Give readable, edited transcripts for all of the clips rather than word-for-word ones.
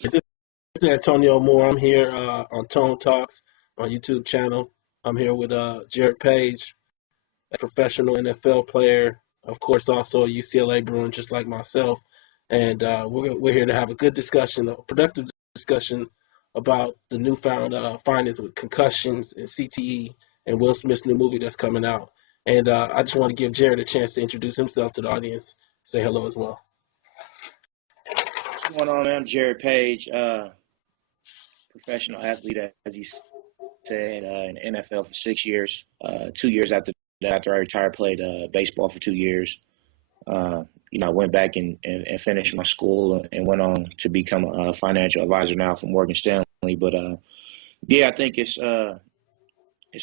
This is Antonio Moore. I'm here on Tone Talks on YouTube channel. I'm here with Jared Page, a professional NFL player, of course, also a UCLA Bruin, just like myself. And we're here to have a good discussion, a productive discussion about the newfound findings with concussions and CTE and Will Smith's new movie that's coming out. And I just want to give Jared a chance to introduce himself to the audience, say hello as well. What's going on, man? I'm Jared Page, professional athlete, as you said, in the NFL for 6 years. 2 years after that, after I retired, played baseball for 2 years. I went back and finished my school and went on to become a financial advisor now for Morgan Stanley. But I think it's a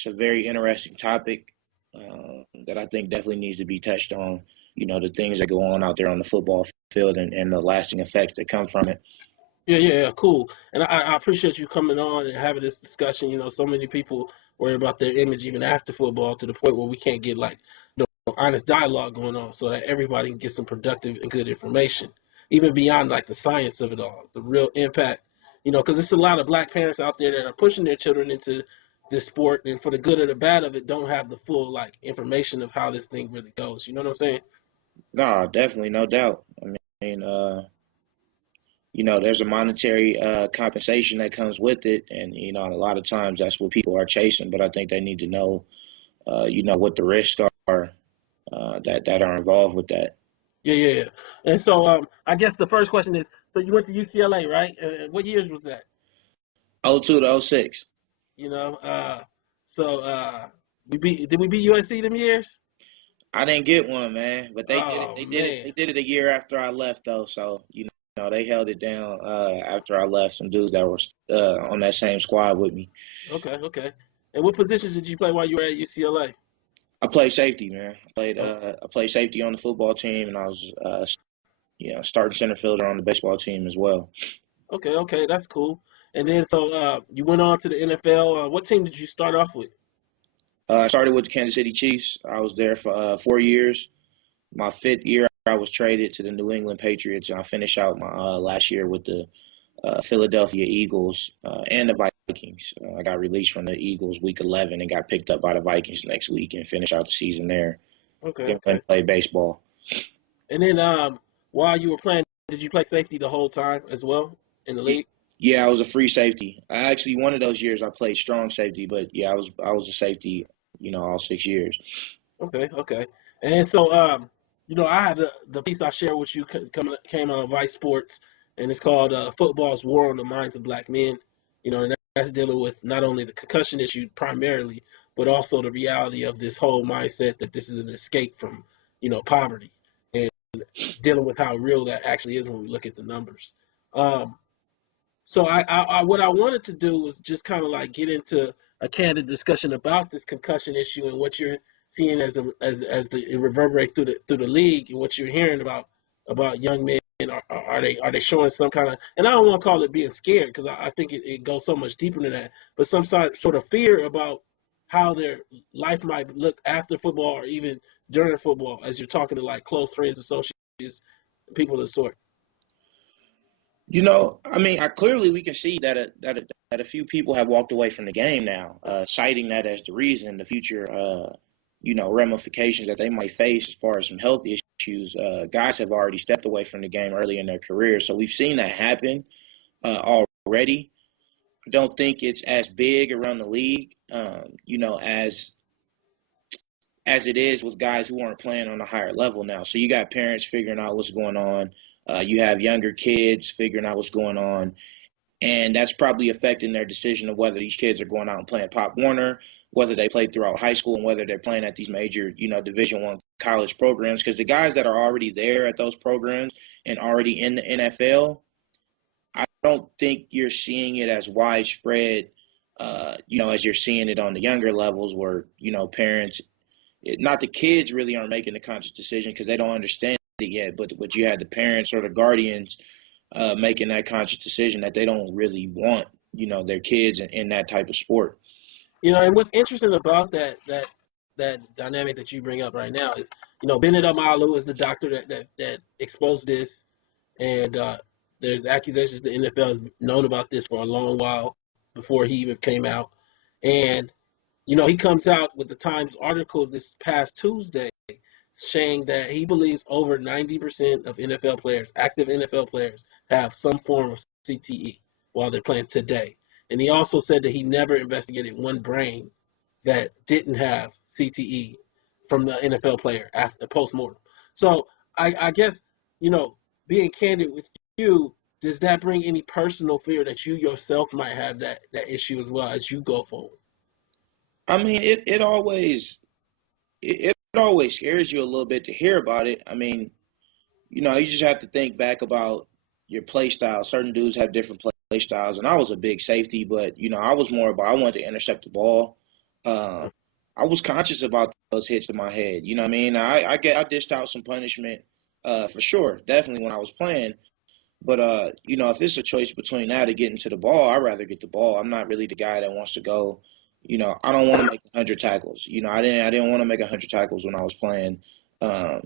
very interesting topic that I think definitely needs to be touched on. The things that go on out there on the football field and the lasting effects that come from it. Yeah, cool. And I appreciate you coming on and having this discussion. So many people worry about their image even after football to the point where we can't get honest dialogue going on so that everybody can get some productive and good information, even beyond like the science of it all, the real impact. Because there's a lot of black parents out there that are pushing their children into this sport and for the good or the bad of it don't have the full information of how this thing really goes. You know what I'm saying? No, definitely, no doubt. I mean, there's a monetary compensation that comes with it, and a lot of times that's what people are chasing. But I think they need to know, what the risks are that are involved with that. Yeah. And so I guess the first question is, so you went to UCLA, right? What years was that? '02 to '06. You know, uh, so did we beat USC them years? I didn't get one, man, but they did it. Oh They did it. man. They did it a year after I left, though. So they held it down after I left. Some dudes that were on that same squad with me. Okay. And what positions did you play while you were at UCLA? I played safety, man. Oh, I played safety on the football team, and I was starting center fielder on the baseball team as well. okay, that's cool. And then so you went on to the NFL. What team did you start off with? I started with the Kansas City Chiefs. I was there for 4 years. My fifth year, I was traded to the New England Patriots, and I finished out my last year with the Philadelphia Eagles and the Vikings. I got released from the Eagles week 11 and got picked up by the Vikings next week and finished out the season there. Okay. Then went and played baseball. And then while you were playing, did you play safety the whole time as well in the league? Yeah, I was a free safety. I actually one of those years I played strong safety, but yeah, I was a safety, all 6 years. Okay. And so, I have the piece I shared with you came out of Vice Sports, and it's called "Football's War on the Minds of Black Men." And that's dealing with not only the concussion issue primarily, but also the reality of this whole mindset that this is an escape from, poverty, and dealing with how real that actually is when we look at the numbers. Um, so what I wanted to do was just kind of get into a candid discussion about this concussion issue and what you're seeing it reverberates through the league and what you're hearing about young men. Are they showing some kind of, and I don't want to call it being scared because I think it goes so much deeper than that, but some sort of fear about how their life might look after football or even during football as you're talking to close friends, associates, people of the sort. Clearly we can see that a few people have walked away from the game now, citing that as the reason, the future, ramifications that they might face as far as some health issues. Guys have already stepped away from the game early in their career, so we've seen that happen already. I don't think it's as big around the league, as it is with guys who aren't playing on a higher level now. So you got parents figuring out what's going on. You have younger kids figuring out what's going on, and that's probably affecting their decision of whether these kids are going out and playing Pop Warner, whether they played throughout high school, and whether they're playing at these major, Division I college programs. Because the guys that are already there at those programs and already in the NFL, I don't think you're seeing it as widespread, as you're seeing it on the younger levels where, parents, not the kids really aren't making the conscious decision because they don't understand it yet, but you had the parents or the guardians making that conscious decision that they don't really want, their kids in that type of sport. And what's interesting about that dynamic that you bring up right now is, Bennett Amalu is the doctor that exposed this, and There's accusations the NFL has known about this for a long while before he even came out. And, he comes out with the Times article this past Tuesday saying that he believes over 90% of NFL players, active NFL players, have some form of CTE while they're playing today. And he also said that he never investigated one brain that didn't have CTE from the NFL player after post-mortem. So I guess, being candid with you, does that bring any personal fear that you yourself might have that issue as well as you go forward? I mean, it always scares you a little bit to hear about it. I mean, you just have to think back about your play style. Certain dudes have different play styles, and I was a big safety, but I was more about I wanted to intercept the ball. Uh, I was conscious about those hits to my head. You know what I mean? I dished out some punishment, for sure, definitely when I was playing. But if it's a choice between that or getting to the ball, I'd rather get the ball. I'm not really the guy that wants to go. I don't want to make 100 tackles. I didn't want to make 100 tackles when I was playing. Um,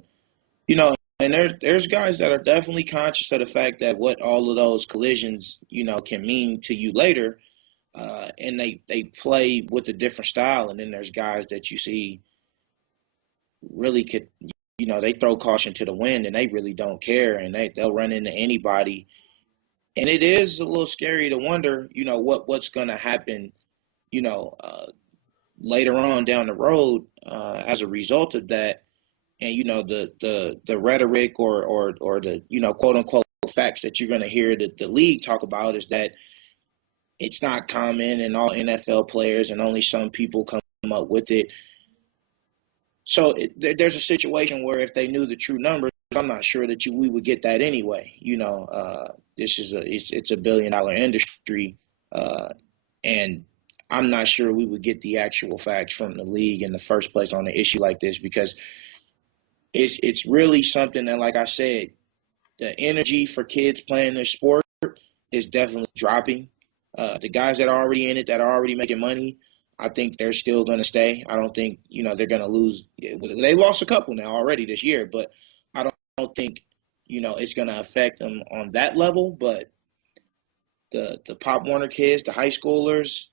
and there's guys that are definitely conscious of the fact that what all of those collisions, can mean to you later. And they play with a different style. And then there's guys that you see really could, they throw caution to the wind and they really don't care, and they'll run into anybody. And it is a little scary to wonder, what's going to happen, you know, uh, later on down the road, as a result of that. And the rhetoric or the quote unquote facts that you're going to hear the league talk about is that it's not common in all NFL players and only some people come up with it. So there's a situation where if they knew the true numbers, I'm not sure that we would get that anyway. This is it's $1 billion industry, and I'm not sure we would get the actual facts from the league in the first place on an issue like this, because it's really something that, like I said, the energy for kids playing this sport is definitely dropping. The guys that are already in it, that are already making money, I think they're still going to stay. I don't think, they're going to lose. They lost a couple now already this year, but I don't think, it's going to affect them on that level. But the Pop Warner kids, the high schoolers,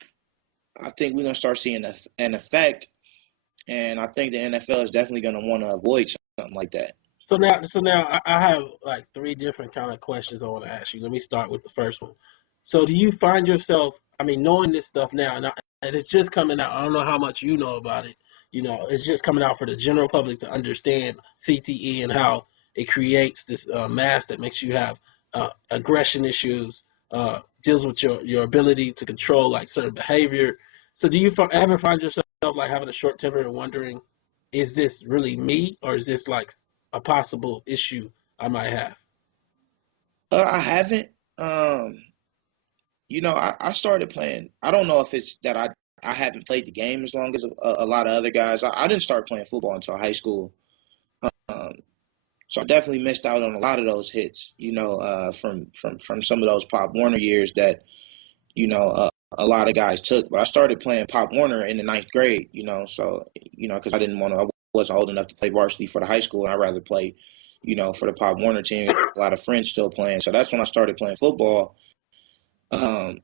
I think we're going to start seeing an effect. And I think the NFL is definitely going to want to avoid something like that. So now I have like three different kind of questions I want to ask you. Let me start with the first one. So do you find yourself, I mean, knowing this stuff now, and it's just coming out. I don't know how much you know about it. It's just coming out for the general public to understand CTE and how it creates this mass that makes you have aggression issues, deals with your ability to control like certain behavior. So do you ever find yourself like having a short temper and wondering, is this really me, or is this like a possible issue I might have? I haven't. I started playing. I don't know if it's that I haven't played the game as long as a lot of other guys. I didn't start playing football until high school. Um, so I definitely missed out on a lot of those hits, from some of those Pop Warner years that, a lot of guys took. But I started playing Pop Warner in the ninth grade, so, because I wasn't old enough to play varsity for the high school, and I'd rather play, for the Pop Warner team. A lot of friends still playing. So that's when I started playing football. Um,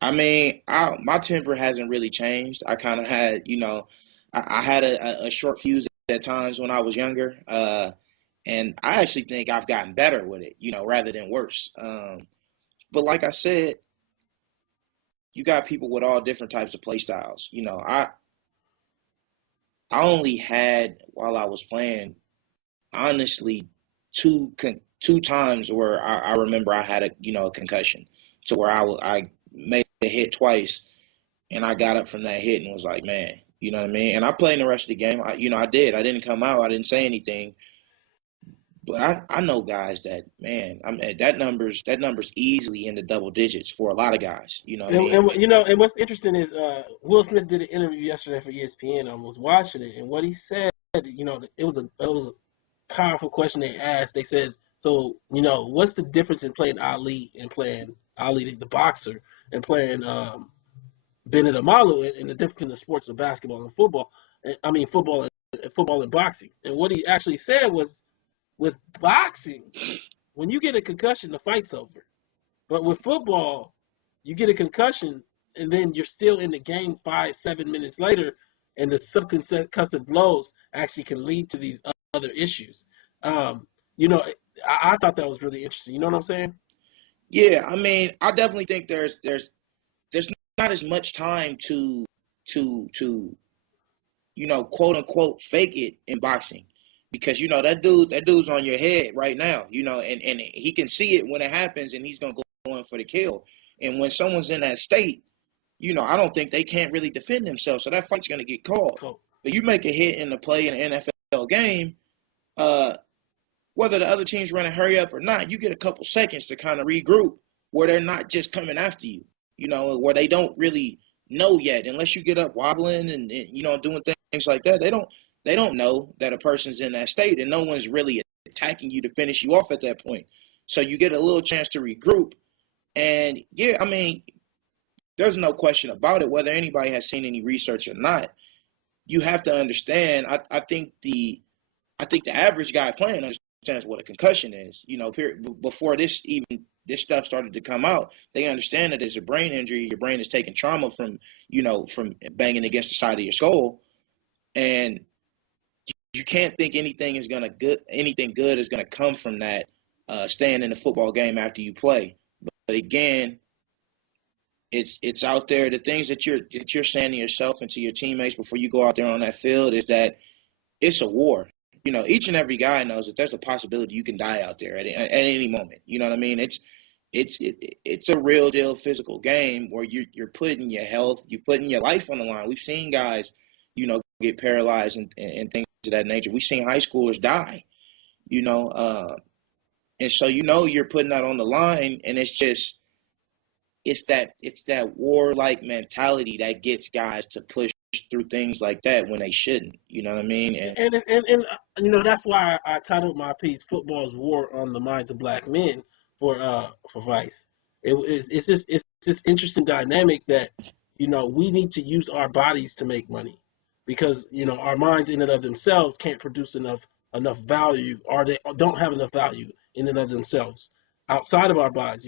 I mean, my temper hasn't really changed. I kind of had, I had a short fuse at times when I was younger. And I actually think I've gotten better with it, rather than worse. But like I said, you got people with all different types of play styles. I only had, while I was playing, honestly, two times where I remember I had a concussion, to where I made a hit twice, and I got up from that hit and was like, man, you know what I mean? And I played the rest of the game. I did. I didn't come out. I didn't say anything. But I know guys that, man, that number's easily in the double digits for a lot of guys. You know what I mean? And what's interesting is Will Smith did an interview yesterday for ESPN. I was watching it, and what he said, it was a powerful question they asked. They said, so what's the difference in playing Ali and playing Ali the boxer and playing Bennett Amalu, and the difference in the sports of basketball and football? I mean football and boxing. And what he actually said was, with boxing, when you get a concussion, the fight's over. But with football, you get a concussion and then you're still in the game 5-7 minutes later, and the subconcussive blows actually can lead to these other issues. Um, you know, I thought that was really interesting. You know what I'm saying? Yeah, I mean, I definitely think there's not as much time to quote unquote fake it in boxing, because that dude's on your head right now, and he can see it when it happens, and he's gonna go in for the kill. And when someone's in that state, I don't think they can't really defend themselves, so that fight's gonna get called. Cool. But you make a hit in the play in an NFL game, uh, whether the other team's running hurry up or not, you get a couple seconds to kind of regroup, where they're not just coming after you, where they don't really know yet, unless you get up wobbling and doing things like that. They don't know that a person's in that state, and no one's really attacking you to finish you off at that point. So you get a little chance to regroup. And yeah, I mean, there's no question about it, whether anybody has seen any research or not. You have to understand. I think the average guy playing understands what a concussion is. Before this stuff started to come out, they understand that it's a brain injury. Your brain is taking trauma from banging against the side of your skull, and you can't think anything good is gonna come from that. Staying in the football game after you play, but again, it's out there. The things that you're saying to yourself and to your teammates before you go out there on that field is that it's a war. Each and every guy knows that there's a possibility you can die out there at any moment. You know what I mean? It's a real deal physical game where you're putting your health, you're putting your life on the line. We've seen guys, get paralyzed and things of that nature. We've seen high schoolers die. And so you're putting that on the line, and it's that warlike mentality that gets guys to push through things like that when they shouldn't. You know what I mean? And that's why I titled my piece "Football's War on the Minds of Black Men" for Vice. It's this interesting dynamic that we need to use our bodies to make money, because our minds in and of themselves can't produce enough value, or they don't have enough value in and of themselves outside of our bodies.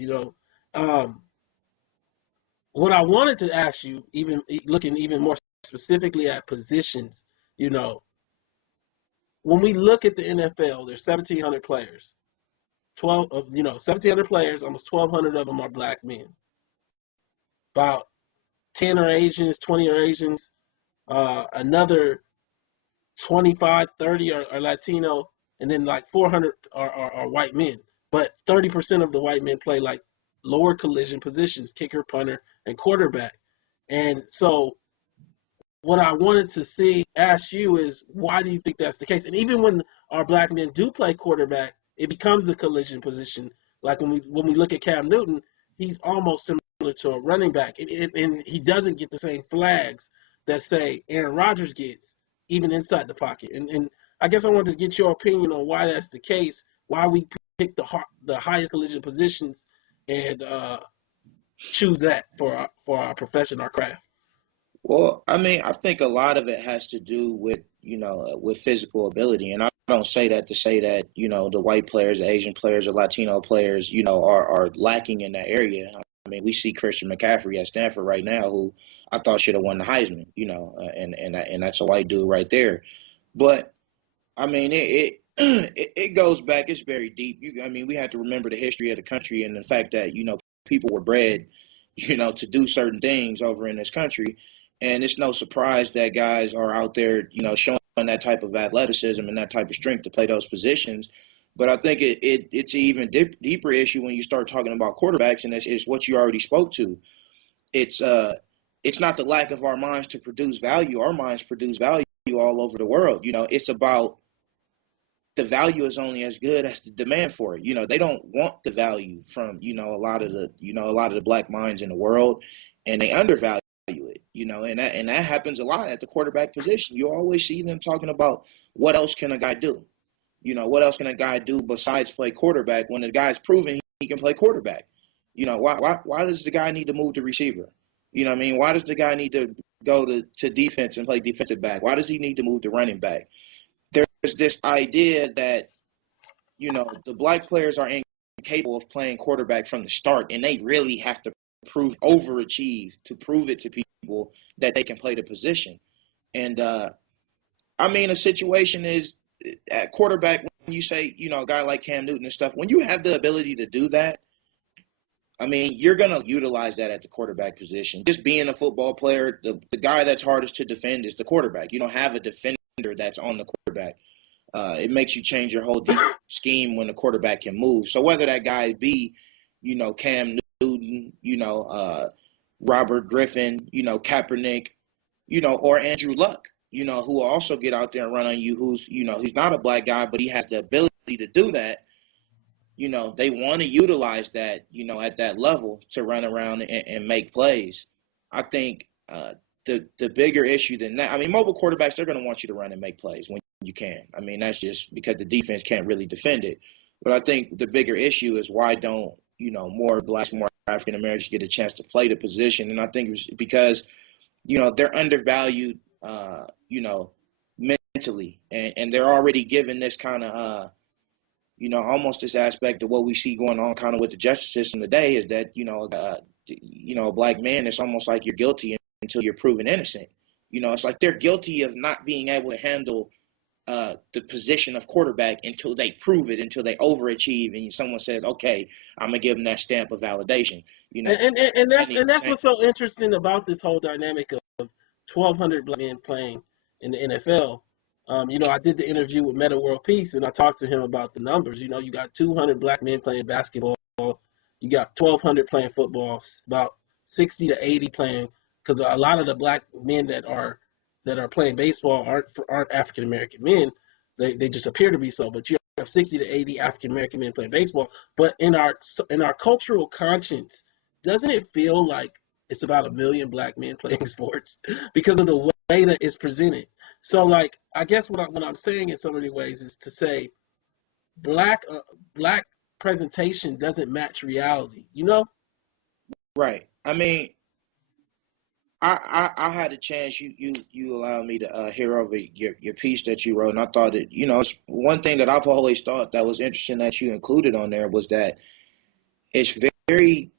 What I wanted to ask you, even looking even more specifically at positions, when we look at the NFL, there's 1,700 players. 1,700 players, almost 1,200 of them are black men. About 10 are Asians, 20 are Asians, another 25, 30 are Latino, and then like 400 are white men. But 30% of the white men play like lower collision positions, kicker, punter, and quarterback. And so what I wanted to ask you is, why do you think that's the case? And even when our black men do play quarterback, it becomes a collision position. Like when we look at Cam Newton, he's almost similar to a running back, and he doesn't get the same flags that, say, Aaron Rodgers gets, even inside the pocket. And I guess I wanted to get your opinion on why that's the case, why we pick the highest collision positions and choose that for our profession, our craft. Well, I mean, I think a lot of it has to do with physical ability, and I don't say that to say that the white players, the Asian players, or Latino players are lacking in that area. I mean, we see Christian McCaffrey at Stanford right now, who I thought should have won the Heisman, and that's a white dude right there. But I mean, it goes back. It's very deep. I mean, we have to remember the history of the country and the fact that people were bred, to do certain things over in this country. And it's no surprise that guys are out there, showing that type of athleticism and that type of strength to play those positions. But I think it's an even deeper issue when you start talking about quarterbacks, and it's what you already spoke to. It's not the lack of our minds to produce value. Our minds produce value all over the world. It's about the value is only as good as the demand for it. They don't want the value from a lot of the black minds in the world, and they undervalue it, and that happens a lot at the quarterback position. You always see them talking about, what else can a guy do? What else can a guy do besides play quarterback, when the guy's proven he can play quarterback? Why does the guy need to move to receiver? I mean, why does the guy need to go to defense and play defensive back? Why does he need to move to running back? There's this idea that, the black players are capable of playing quarterback from the start, and they really have to overachieve to prove it to people that they can play the position. And I mean, a situation is at quarterback when you say, a guy like Cam Newton and stuff, when you have the ability to do that, I mean, you're going to utilize that at the quarterback position. Just being a football player, the guy that's hardest to defend is the quarterback. You don't have a defender that's on the quarterback. It makes you change your whole scheme when the quarterback can move. So whether that guy be, Cam Newton, Robert Griffin, Kaepernick, or Andrew Luck, who will also get out there and run on you, who's, he's not a black guy, but he has the ability to do that. They want to utilize that, at that level to run around and make plays. I think the bigger issue than that, I mean, mobile quarterbacks, they're going to want you to run and make plays when you can. I mean, that's just because the defense can't really defend it. But I think the bigger issue is why don't, more blacks, more African Americans get a chance to play the position. And I think it's because, they're undervalued, mentally. And they're already given this kind of, almost this aspect of what we see going on kind of with the justice system today is that, a black man, it's almost like you're guilty until you're proven innocent. It's like they're guilty of not being able to handle the position of quarterback until they prove it, until they overachieve, and someone says, "Okay, I'm gonna give them that stamp of validation." And that's what's so interesting about this whole dynamic of 1,200 black men playing in the NFL. I did the interview with Meta World Peace, and I talked to him about the numbers. You got 200 black men playing basketball, you got 1,200 playing football, about 60 to 80 playing, because a lot of the black men that are playing baseball aren't African American men. They just appear to be so. But you have 60 to 80 African American men playing baseball. But in our cultural conscience, doesn't it feel like it's about 1 million black men playing sports because of the way that it's presented? So, like, I guess what I'm saying in so many ways is to say black presentation doesn't match reality. Right. I mean, I had a chance. You allowed me to hear over your piece that you wrote, and I thought that it's one thing that I've always thought that was interesting that you included on there was that it's very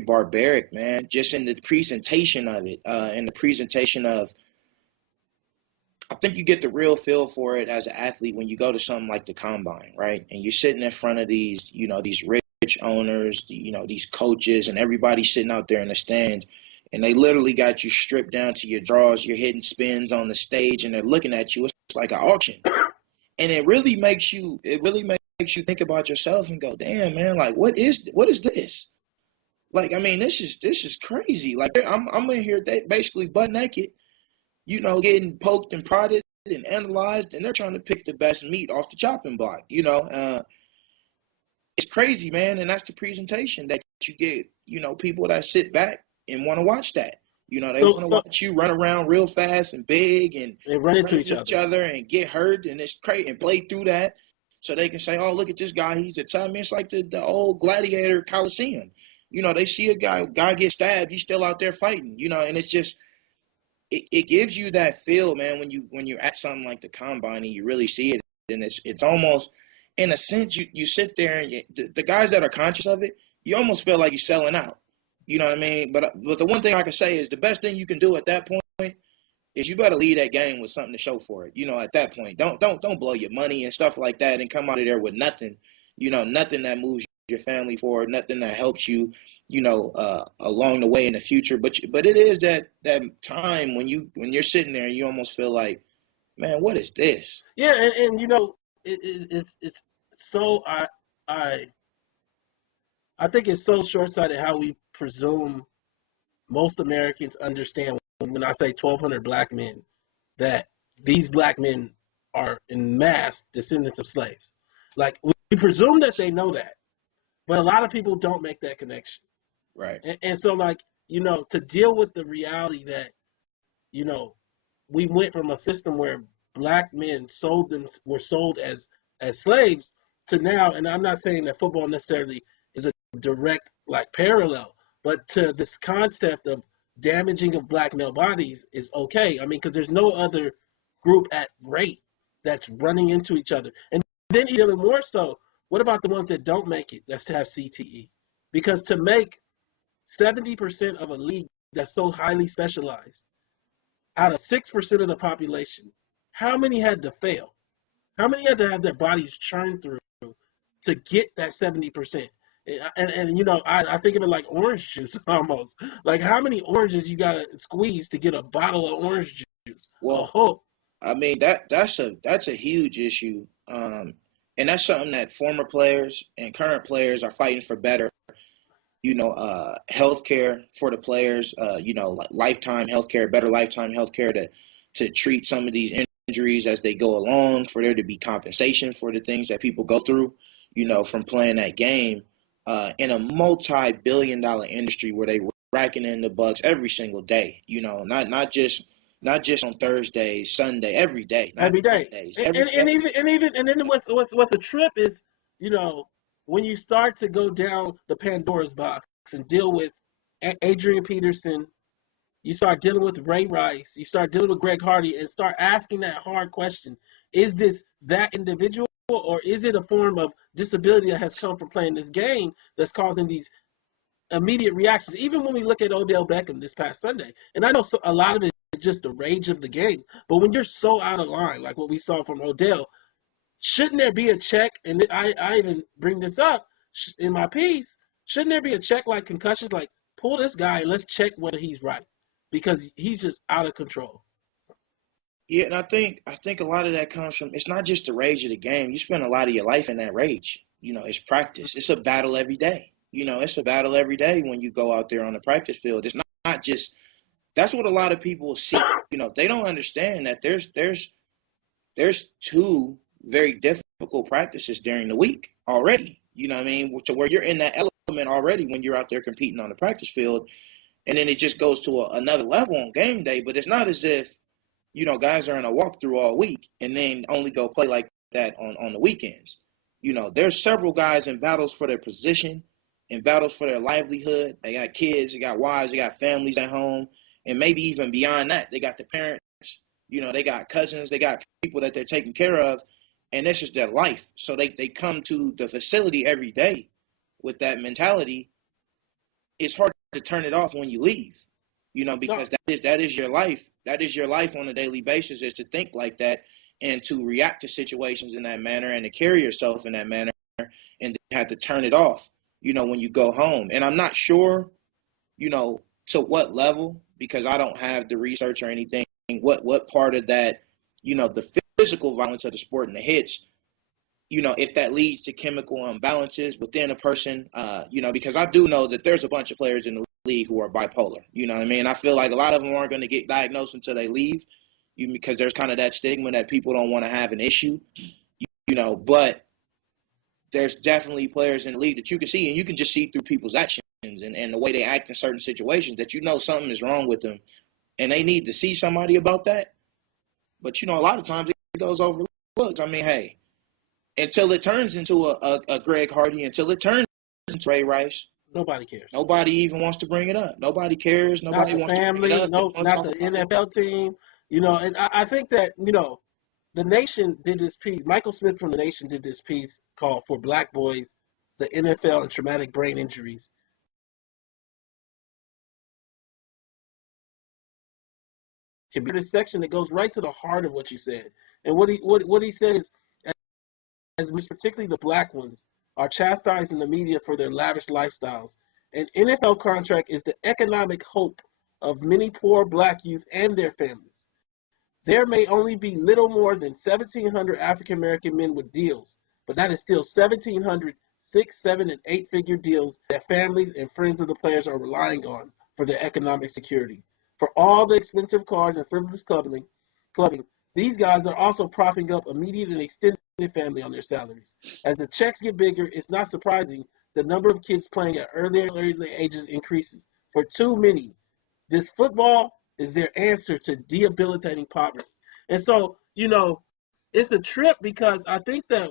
barbaric, man. Just in the presentation of it, in the presentation of, I think you get the real feel for it as an athlete when you go to something like the combine, right? And you're sitting in front of these, these rich owners, these coaches, and everybody sitting out there in the stands. And they literally got you stripped down to your drawers. You're hitting spins on the stage, and they're looking at you. It's like an auction, and it really makes you think about yourself and go, "Damn, man! Like, what is this? Like, I mean, this is crazy. Like, I'm in here basically butt naked, getting poked and prodded and analyzed, and they're trying to pick the best meat off the chopping block. It's crazy, man. And that's the presentation that you get. People that sit back and want to watch that. They want to watch you run around real fast and big and run into each other and get hurt, and it's crazy, and play through that so they can say, "Oh, look at this guy, he's a tough." I mean, it's like the old gladiator Coliseum. They see a guy get stabbed, he's still out there fighting. And it's just it gives you that feel, man, when you're at something like the combine and you really see it, and it's almost, in a sense, you sit there and the guys that are conscious of it, you almost feel like you're selling out. You know what I mean? But the one thing I can say is the best thing you can do at that point is you better leave that game with something to show for it. At that point, don't blow your money and stuff like that and come out of there with nothing. Nothing that moves your family forward, nothing that helps you, along the way in the future. But it is that time when you're sitting there and you almost feel like, man, what is this? Yeah, and it's so I think it's so short-sighted how we presume most Americans understand when I say 1,200 black men, that these black men are in mass descendants of slaves. Like, we presume that they know that, but a lot of people don't make that connection. Right. And so, like, to deal with the reality that, we went from a system where black men were sold as slaves to now, and I'm not saying that football necessarily is a direct like parallel, but to this concept of damaging of black male bodies is okay. I mean, because there's no other group at rate that's running into each other. And then even more so, What about the ones that don't make it that have CTE? Because to make 70% of a league that's so highly specialized out of 6% of the population, how many had to fail? How many had to have their bodies churned through to get that 70%? And you know, I think of it like orange juice almost. Like how many oranges you gotta squeeze to get a bottle of orange juice? A Well, whole. I mean that's a huge issue, and that's something that former players and current players are fighting for better. Health care for the players. Like lifetime health care, better lifetime health care to treat some of these injuries as they go along. For there to be compensation for the things that people go through. From playing that game in a multi-billion-dollar industry where they racking in the bucks every single day. Not just on Thursdays, Sunday, every day, not Every day. Mondays, And, every and, and day. even and even and then what's a trip is, you know, when you start to go down the Pandora's box and deal with Adrian Peterson, you start dealing with Ray Rice, you start dealing with Greg Hardy, and start asking that hard question: is this that individual, or is it a form of disability that has come from playing this game that's causing these immediate reactions? Even when we look at Odell Beckham this past Sunday, and I know a lot of it is just the rage of the game, but when you're so out of line, like what we saw from Odell, shouldn't there be a check? And I even bring this up in my piece. Shouldn't there be a check like concussions? Like pull this guy and let's check whether he's right, because he's just out of control. Yeah, and I think a lot of that comes from, it's not just the rage of the game. You spend a lot of your life in that rage. It's practice. It's a battle every day. It's a battle every day when you go out there on the practice field. It's not just, that's what a lot of people see. They don't understand that there's two very difficult practices during the week already. You know what I mean? To where you're in that element already when you're out there competing on the practice field, and then it just goes to another level on game day. But it's not as if guys are in a walkthrough all week and then only go play like that on the weekends. There's several guys in battles for their position, in battles for their livelihood. They got kids, they got wives, they got families at home, and maybe even beyond that, they got the parents. They got cousins, they got people that they're taking care of, and this is their life. So they come to the facility every day with that mentality. It's hard to turn it off when you leave, No, because that is your life. That is your life on a daily basis, is to think like that and to react to situations in that manner and to carry yourself in that manner, and to have to turn it off, when you go home. And I'm not sure, to what level, because I don't have the research or anything, what part of that, the physical violence of the sport and the hits, if that leads to chemical imbalances within a person, because I do know that there's a bunch of players in the league who are bipolar. You know what I mean? I feel like a lot of them aren't going to get diagnosed until they leave, because there's kind of that stigma that people don't want to have an issue, but there's definitely players in the league that you can see, and you can just see through people's actions and the way they act in certain situations that something is wrong with them, and they need to see somebody about that. But, a lot of times it goes overlooked. I mean, hey, until it turns into a Greg Hardy, until it turns into Ray Rice, nobody cares. nobody even wants to bring it up. Nobody cares. Not Nobody the wants to bring it family, up. They no, don't want to not talk the about it. NFL team. And I think that the Nation did this piece. Michael Smith from the Nation did this piece called "For Black Boys: The NFL and Traumatic Brain Injuries." Can be this section that goes right to the heart of what you said. And what he said is, as particularly the black ones, are chastised in the media for their lavish lifestyles. An NFL contract is the economic hope of many poor black youth and their families. There may only be little more than 1,700 African American men with deals, but that is still 1,700 six, seven, and eight-figure deals that families and friends of the players are relying on for their economic security. For all the expensive cars and frivolous clubbing, these guys are also propping up immediate and extended family on their salaries. As the checks get bigger, it's not surprising the number of kids playing at early ages increases. For too many, this football is their answer to debilitating poverty. And so, it's a trip because I think that,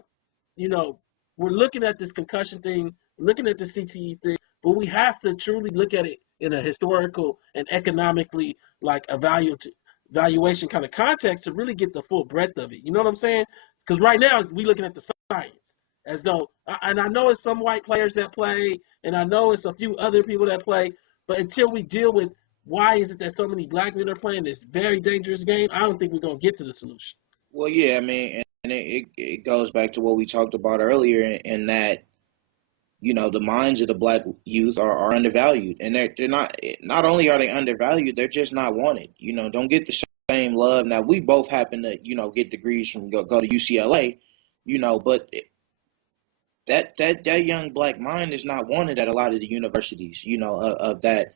you know, we're looking at this concussion thing, looking at the CTE thing, but we have to truly look at it in a historical and economically like evaluation kind of context to really get the full breadth of it. You know what I'm saying? Because right now we looking at the science, as though, and I know it's some white players that play, and I know it's a few other people that play, but until we deal with why is it that so many black men are playing this very dangerous game, I don't think we're gonna get to the solution. Well, yeah, I mean, and it goes back to what we talked about earlier, in that the minds of the black youth are undervalued, and they're not only are they undervalued, they're just not wanted. Don't get the same love. Now we both happen to get degrees from go to UCLA, but that young black mind is not wanted at a lot of the universities. Of that,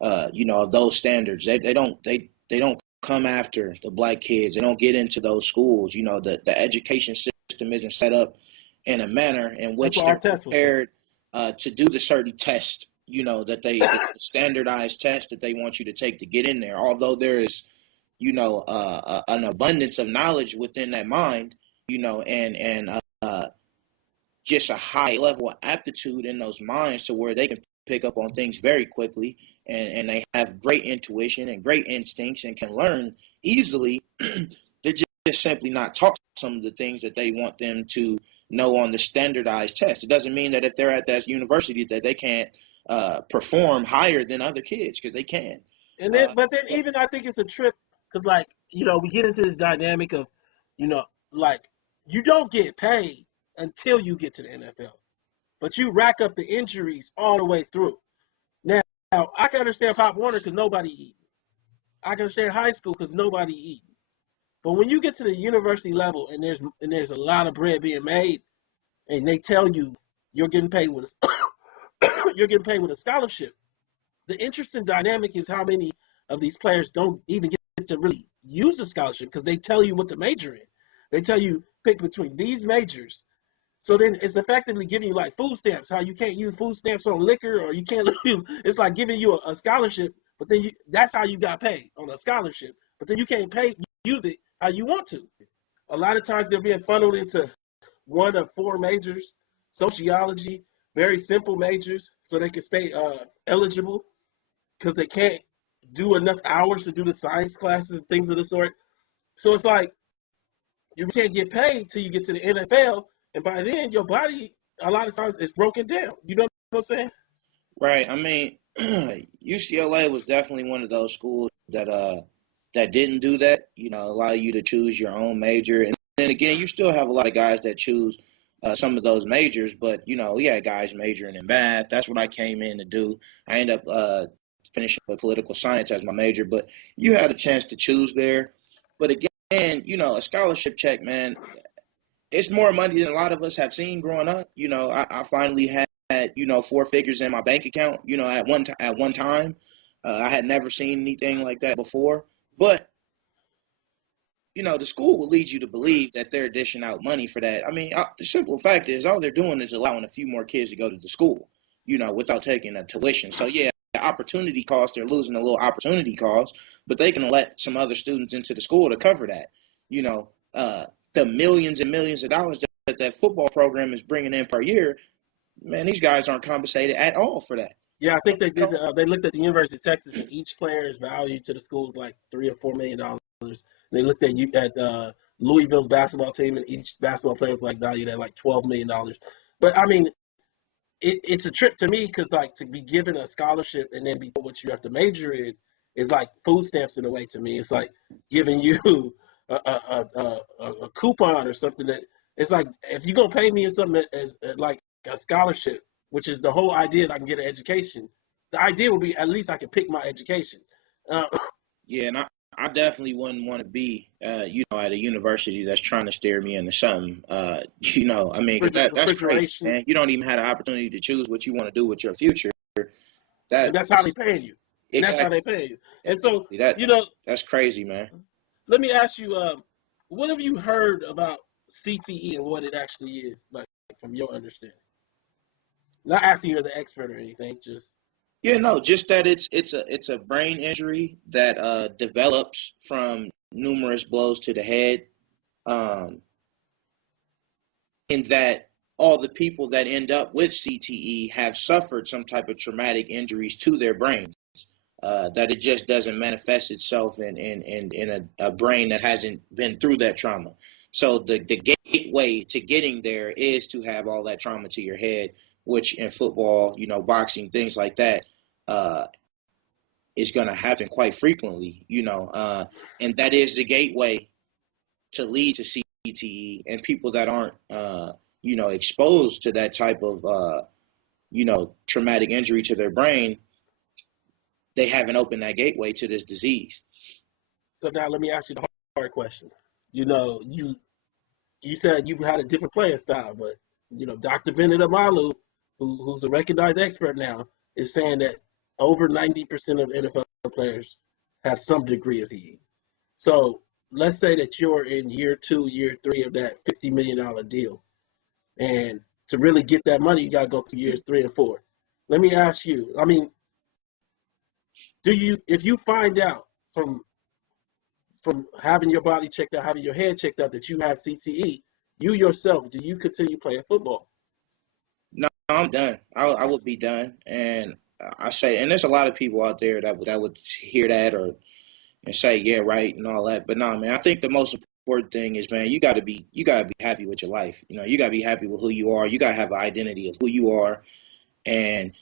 of those standards. They don't come after the black kids. They don't get into those schools. The education system isn't set up in a manner in which they're prepared to do the certain test, that the standardized test that they want you to take to get in there. Although there is, an abundance of knowledge within that mind, and just a high level of aptitude in those minds to where they can pick up on things very quickly, and they have great intuition and great instincts and can learn easily. They're just simply not taught some of the things that they want them to know on the standardized test. It doesn't mean that if they're at that university that they can't perform higher than other kids, because they can. And then, but then even I think it's a trip because, like, we get into this dynamic of, like, you don't get paid until you get to the NFL, but you rack up the injuries all the way through. Now I can understand Pop Warner because nobody eating. I can understand high school because nobody eating. But when you get to the university level and there's a lot of bread being made, and they tell you you're getting paid with a scholarship, the interesting dynamic is how many of these players don't even get to really use the scholarship because they tell you what to major in. They tell you pick between these majors. So then it's effectively giving you like food stamps, how you can't use food stamps on liquor, or you can't use, it's like giving you a scholarship, but then that's how you got paid, on a scholarship. But then you can't use it how you want to. A lot of times they're being funneled into one of four majors, sociology, very simple majors, so they can stay eligible because they can't do enough hours to do the science classes and things of the sort. So it's like you can't get paid till you get to the NFL, and by then your body a lot of times is broken down. You know what I'm saying? Right. I mean, UCLA was definitely one of those schools that didn't do that. Allow you to choose your own major, and then again, you still have a lot of guys that choose some of those majors. But guys majoring in math. That's what I came in to do. I ended up finishing with political science as my major, but you had a chance to choose there. But again, a scholarship check, man, it's more money than a lot of us have seen growing up. I finally had, four figures in my bank account, at one time. I had never seen anything like that before. But, the school will lead you to believe that they're dishing out money for that. I mean, the simple fact is all they're doing is allowing a few more kids to go to the school, without taking a tuition. So, yeah, the opportunity cost, they're losing a little opportunity cost, but they can let some other students into the school to cover that. The millions and millions of dollars that football program is bringing in per year, man, these guys aren't compensated at all for that. Yeah, I think they did. They looked at the University of Texas, and each player's value to the school is like $3 or $4 million. They looked at Louisville's basketball team, and each basketball player was like valued at like $12 million. But I mean, it's a trip to me because like to be given a scholarship and then be what you have to major in is like food stamps in a way to me. It's like giving you a coupon or something that it's like if you're gonna pay me in something as like a scholarship, which is the whole idea that I can get an education. The idea would be at least I can pick my education. Yeah, and I definitely wouldn't want to be, at a university that's trying to steer me into something. I mean, cause that's crazy, man. You don't even have the opportunity to choose what you want to do with your future. That's how they pay you. Exactly. That's how they pay you. And so, that's crazy, man. Let me ask you, what have you heard about CTE and what it actually is, like from your understanding? Not asking you as an expert or anything, just. Yeah, no, just that it's a brain injury that develops from numerous blows to the head, in that all the people that end up with CTE have suffered some type of traumatic injuries to their brains. That it just doesn't manifest itself in a brain that hasn't been through that trauma. So the gateway to getting there is to have all that trauma to your head, which in football, boxing, things like that, uh, is going to happen quite frequently, and that is the gateway to lead to CTE, and people that aren't, exposed to that type of, traumatic injury to their brain, they haven't opened that gateway to this disease. So now let me ask you the hard question. You said you had a different playing style, but Dr. Bennett Amalu, who's a recognized expert now, is saying that over 90% of NFL players have some degree of CTE. So let's say that you're in year 2, year 3 of that $50 million deal. And to really get that money, you got to go through years 3 and 4. Let me ask you, if you find out from having your body checked out, having your head checked out that you have CTE, you yourself, do you continue playing football? No, I'm done. I would be done. And I say, and there's a lot of people out there that would hear that and say, yeah, right, and all that. But no, man, I think the most important thing is, man, you gotta be happy with your life. You gotta be happy with who you are. You gotta have an identity of who you are, and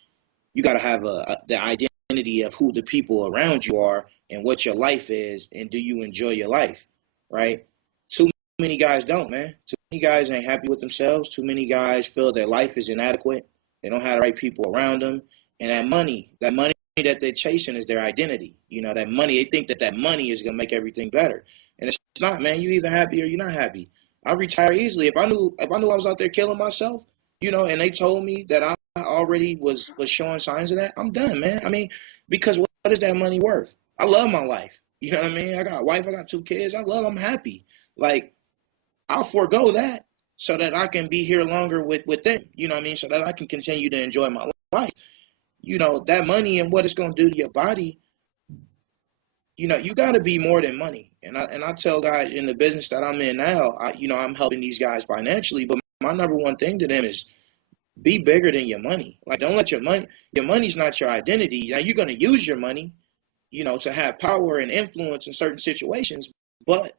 you gotta have the identity of who the people around you are and what your life is, and do you enjoy your life, right? Too many guys don't, man. Too many guys ain't happy with themselves. Too many guys feel their life is inadequate. They don't have the right people around them, and that money that they're chasing is their identity. That money, they think that money is gonna make everything better, and it's not, man. You either happy or you're not happy. I retire easily if I knew I was out there killing myself, and they told me that I already was showing signs of that. I'm done, man. Because what is that money worth? I love my life. You know what I mean? I got a wife, I got 2 kids. I'm happy. Like, I'll forego that so that I can be here longer with them. You know what I mean? So that I can continue to enjoy my life. That money and what it's going to do to your body, you got to be more than money. And I tell guys in the business that I'm in now, I'm helping these guys financially, but my number one thing to them is be bigger than your money. Like, don't let your money's not your identity. Now, you're going to use your money, to have power and influence in certain situations, but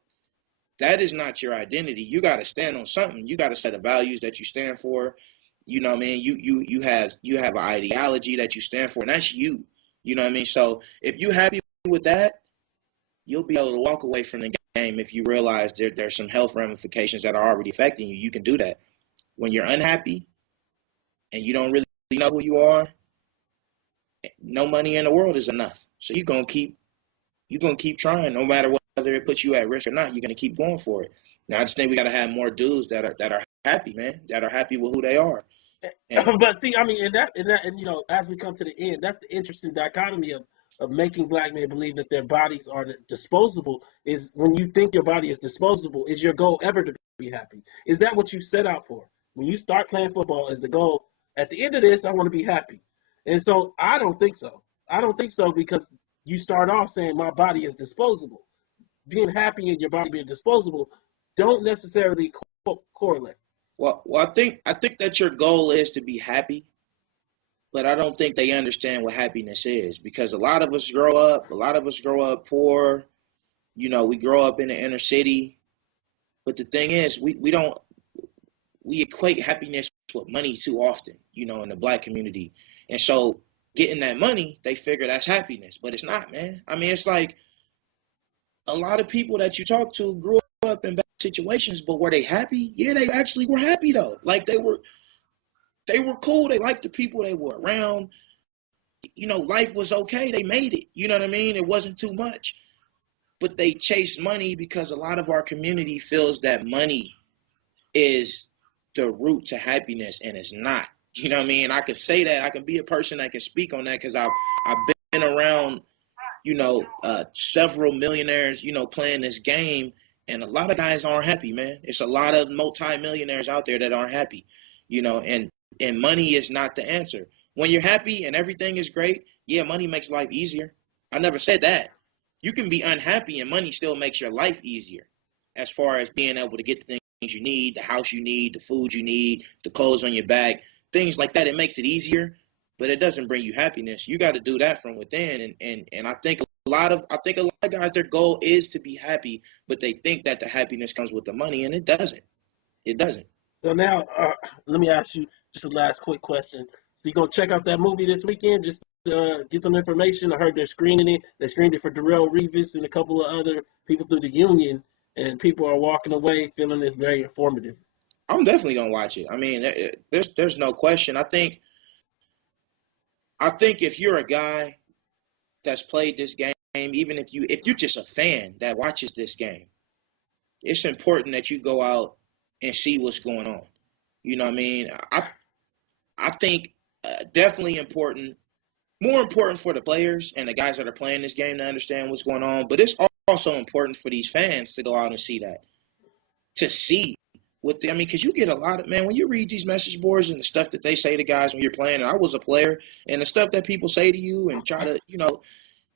that is not your identity. You got to stand on something. You got to set the values that you stand for. You know what I mean? You have an ideology that you stand for, and that's you. You know what I mean? So if you're happy with that, you'll be able to walk away from the game if you realize there's some health ramifications that are already affecting you. You can do that. When you're unhappy and you don't really know who you are, no money in the world is enough. So you're gonna keep trying, no matter whether it puts you at risk or not. You're gonna keep going for it. Now, I just think we gotta have more dudes that are happy, man, that are happy with who they are. But see, as we come to the end, that's the interesting dichotomy of making black men believe that their bodies are disposable. Is when you think your body is disposable, is your goal ever to be happy? Is that what you set out for? When you start playing football, is the goal, at the end of this, I want to be happy? And so I don't think so. I don't think so, because you start off saying my body is disposable. Being happy and your body being disposable don't necessarily correlate. Well, I think that your goal is to be happy, but I don't think they understand what happiness is, because a lot of us grow up poor. We grow up in the inner city, but the thing is, we equate happiness with money too often, in the black community. And so getting that money, they figure that's happiness, but it's not, man. It's like a lot of people that you talk to grew up in bad situations, but were they happy? Yeah, they actually were happy though. Like, they were cool. They liked the people they were around. Life was okay. They made it. You know what I mean? It wasn't too much. But they chase money because a lot of our community feels that money is the route to happiness, and it's not. You know what I mean? I could say that. I can be a person that can speak on that, because I've been around, several millionaires, playing this game, and a lot of guys aren't happy, man. It's a lot of multi-millionaires out there that aren't happy, and money is not the answer. When you're happy and everything is great, yeah, money makes life easier. I never said that. You can be unhappy and money still makes your life easier, as far as being able to get the things you need, the house you need, the food you need, the clothes on your back, things like that. It makes it easier, but it doesn't bring you happiness. You got to do that from within. And I think a I think a lot of guys, their goal is to be happy, but they think that the happiness comes with the money, and it doesn't. It doesn't. So now, let me ask you just a last quick question. So you gonna check out that movie this weekend? Just get some information. I heard they're screening it. They screened it for Darrell Revis and a couple of other people through the union, and people are walking away feeling it's very informative. I'm definitely gonna watch it. I mean, there's no question. I think if you're a guy that's played this game, even if you're just a fan that watches this game, it's important that you go out and see what's going on. You know what I mean? I think definitely important, more important for the players and the guys that are playing this game to understand what's going on. But it's also important for these fans to go out and see that, to see I mean, because you get a lot of, man, when you read these message boards and the stuff that they say to guys when you're playing, and I was a player, and the stuff that people say to you and try to,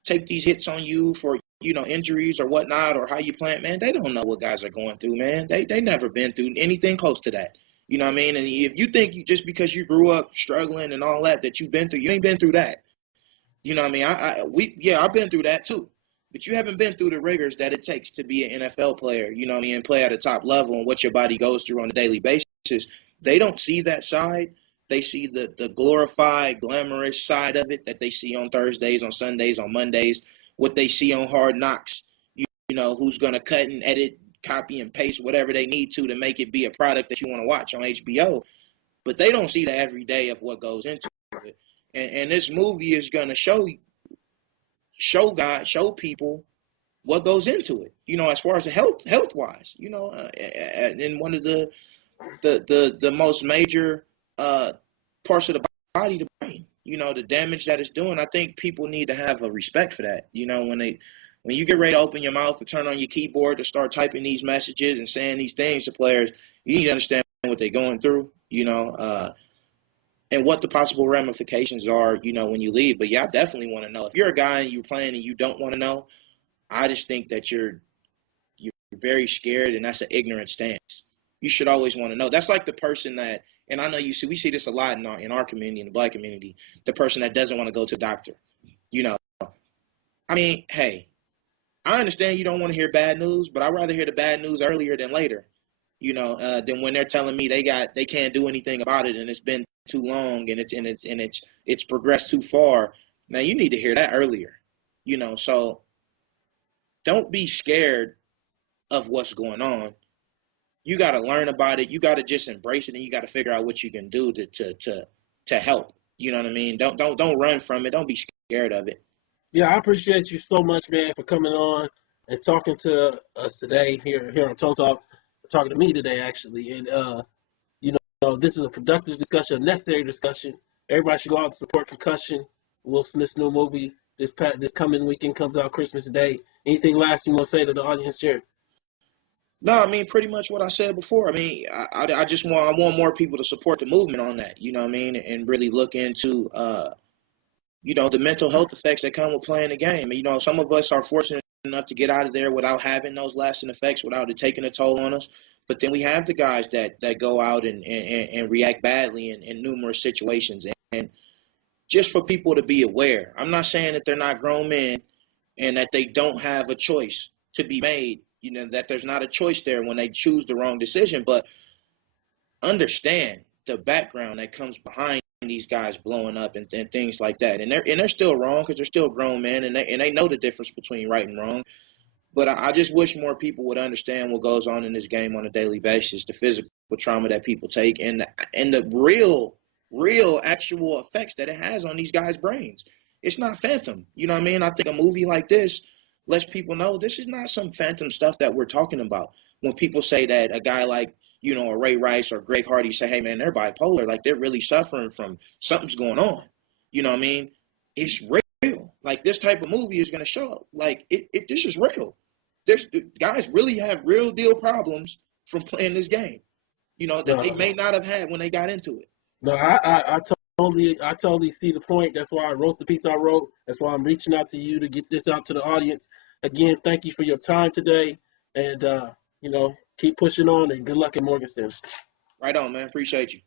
take these hits on you for, injuries or whatnot, or how you playing, man, they don't know what guys are going through, man. They never been through anything close to that. You know what I mean? And if you think just because you grew up struggling and all that you've been through, you ain't been through that. You know what I mean? I've been through that too. But you haven't been through the rigors that it takes to be an NFL player, you know what I mean, and play at a top level and what your body goes through on a daily basis. They don't see that side. They see the glorified, glamorous side of it that they see on Thursdays, on Sundays, on Mondays, what they see on Hard Knocks, who's going to cut and edit, copy and paste whatever they need to make it be a product that you want to watch on HBO. But they don't see the everyday of what goes into it. And this movie is going to show people what goes into it, as far as the health wise, in one of the most major parts of the body, the brain, the damage that it's doing. I think people need to have a respect for that. When you get ready to open your mouth to turn on your keyboard to start typing these messages and saying these things to players, you need to understand what they're going through, and what the possible ramifications are, when you leave. But yeah, I definitely want to know. If you're a guy and you're playing and you don't want to know, I just think that you're very scared, and that's an ignorant stance. You should always want to know. That's like the person that, and I know we see this a lot in our community, in the Black community, the person that doesn't want to go to the doctor. I mean, hey, I understand you don't want to hear bad news, but I'd rather hear the bad news earlier than later, than when they're telling me they can't do anything about it and it's been too long and it's progressed too far. Now you need to hear that earlier, so don't be scared of what's going on. You got to learn about it. You got to just embrace it, and you got to figure out what you can do to help. You know what I mean? Don't run from it. Don't be scared of it. Yeah, I appreciate you so much, man, for coming on and talking to us today here on Tone Talks, talking to me today, actually. And, this is a productive discussion, a necessary discussion. Everybody should go out and support Concussion, Will Smith's new movie. This coming weekend comes out Christmas Day. Anything last you want to say to the audience here? No, I mean, pretty much what I said before. I mean, I just want more people to support the movement on that, you know what I mean, and really look into, the mental health effects that come with playing the game. Some of us are fortunate enough to get out of there without having those lasting effects, without it taking a toll on us. But then we have the guys that go out and react badly in numerous situations. And just for people to be aware, I'm not saying that they're not grown men and that they don't have a choice to be made, that there's not a choice there when they choose the wrong decision, but understand the background that comes behind these guys blowing up and things like that. And they're still wrong because they're still grown men, and they know the difference between right and wrong. But I just wish more people would understand what goes on in this game on a daily basis, the physical trauma that people take, and the real actual effects that it has on these guys' brains. It's not phantom. You know what I mean? I think a movie like this lets people know this is not some phantom stuff that we're talking about. When people say that a guy like, a Ray Rice or Greg Hardy say, hey, man, they're bipolar, like they're really suffering from something's going on. You know what I mean? It's real. Like this type of movie is going to show, like, this is real. Guys really have real deal problems from playing this game, that they may not have had when they got into it. No, I totally see the point. That's why I wrote the piece I wrote. That's why I'm reaching out to you to get this out to the audience. Again, thank you for your time today. And, keep pushing on and good luck in Morgantown. Right on, man. Appreciate you.